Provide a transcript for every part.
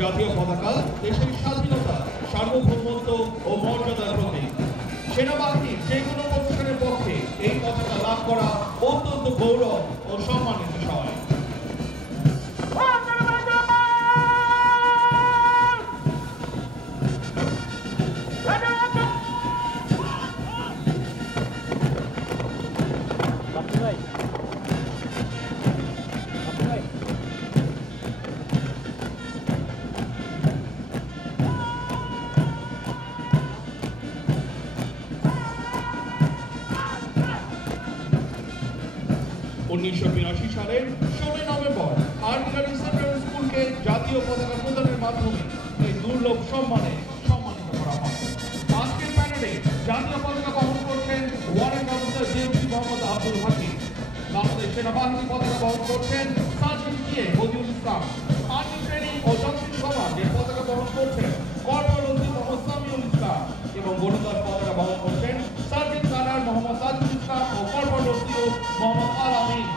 জাতীয় পতাকা দেশের স্বাধীনতা, সার্বভৌমত্ব ও মর্যাদার প্রতীক। সেনাবাহিনীর যে কোনো প্রতিষ্ঠানের পক্ষে এই পতাকা লাভ করা অত্যন্ত গৌরব ও সম্মানের বিষয়। সালের 16 নভেম্বর আর্টিলারি সেন্ট্রাল স্কুলকে জাতীয় পতাকা প্রদানের মাধ্যমে এই দুর্লভ সম্মানে সম্মানিত করা হয়। আজকের প্যানেলে জাতীয় পতাকা বহন করছেন warrant officer JMP Mohammad Abdul Hakim. Bangladesh সেনাবাহিনী পতাকা বহন করছেন sergeant K Badiul Islam. Army training ও যাত্রী সমাজের পতাকা বহন করছেন কর্পোরাল ওসি মোহাম্মদ সামিউল ইসলাম এবং গণতার পতাকা বহন করছেন সার্জেন্ট কানার মোহাম্মদ তাজুল ইসলাম ও কর্পোরাল ওসি মোহাম্মদ আল আমিন।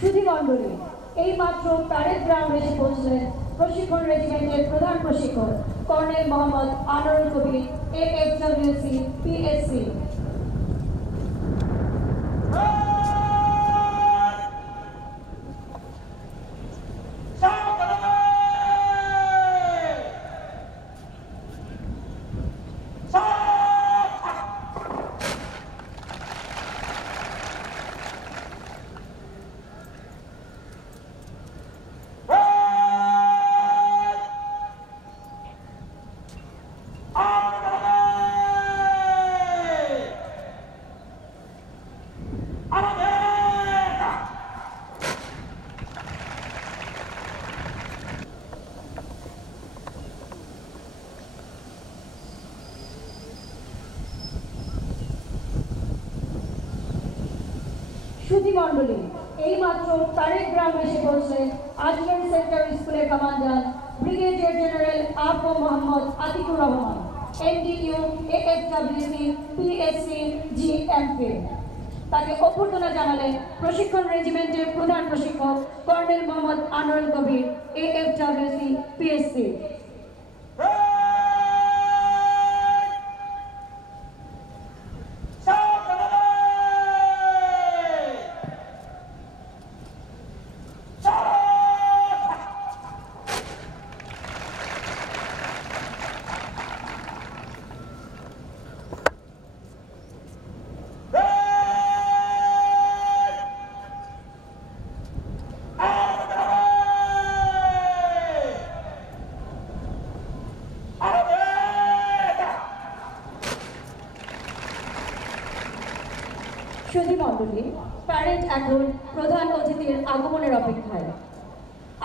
সুধীমণ্ডলী, এই মাত্র প্যারেড গ্রাউন্ডে এসে পৌঁছলেন প্রশিক্ষণ রেজিমেন্টের প্রধান প্রশিক্ষক colonel Mohammad Anwarul Kabir, AFWC PSC। সুধীমণ্ডলী, এই মাত্র প্যারেড গ্রাউন্ডে এসে পৌঁছলেন আর্টিলারি সেন্টার স্কুলের commander brigadier general Abu Mohammad Atiqur Rahman, NDU AFWC PSC GMP। তাকে অভ্যর্থনা জানালেন প্রশিক্ষণ রেজিমেন্টের প্রধান প্রশিক্ষক colonel Mohammad Anwarul Kabir, AFWC PSC। সুধীমণ্ডলী, parade এখন প্রধান অতিথির আগমনের অপেক্ষায়।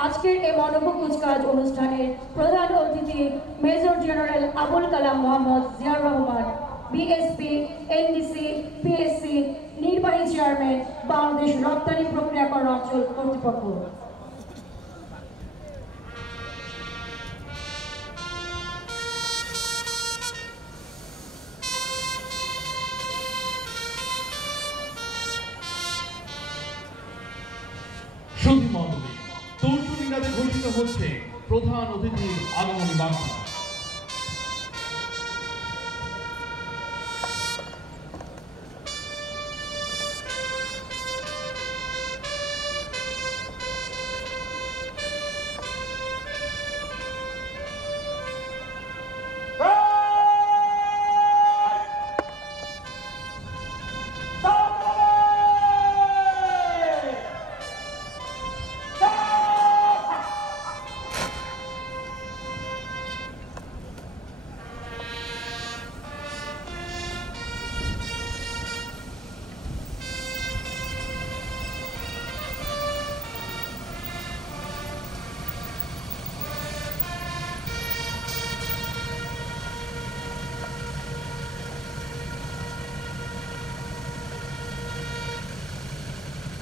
আজকের এই মনোজ্ঞ কুচকাওয়াজ অনুষ্ঠানের প্রধান অতিথি major general Abul Kalam Mohammad Ziaur Rahman, BSP, NDC, PSC, নির্বাহী চেয়ারম্যান, বাংলাদেশ রপ্তানি প্রক্রিয়াকরণ অঞ্চল কর্তৃপক্ষ। সুধী মণ্ডলী, তর্জনীরাতে ঘোষিত হচ্ছে প্রধান অতিথির আগমনী বার্তা।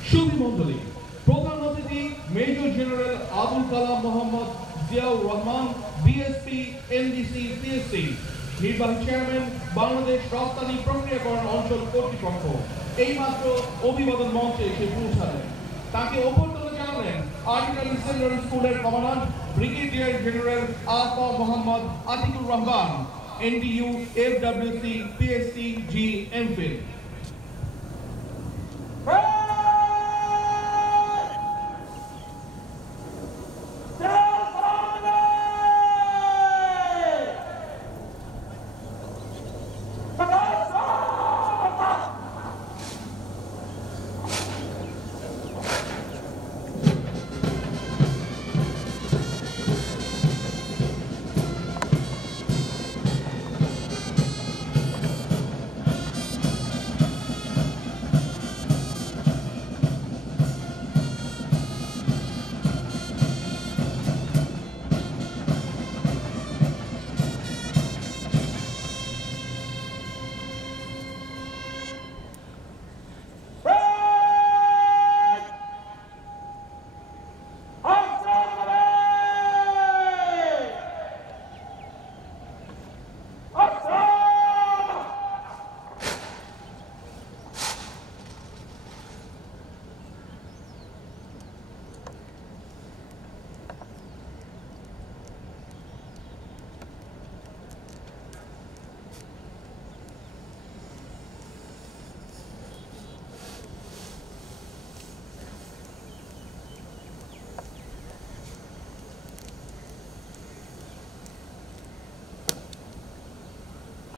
সুধী মণ্ডলী, প্রধান অতিথি major general Abul Kalam Mohammad Ziaur Rahman, BSP, NDC, PSC, নির্বাহী চেয়ারম্যান, বাংলাদেশ রপ্তানি প্রক্রিয়াকরণ অঞ্চল কর্তৃপক্ষ এইমাত্র অভিবাদন মঞ্চে এসে পৌঁছালেন। তাকে অভ্যর্থনা জানালেন আর্টিলারি সেকেন্ডারি স্কুলের কমান্ডান্ট ব্রিগেডিয়ার জেনারেল আফা Mohammad Atiqur Rahman, NDU, FWC, PSC, G, MPhil.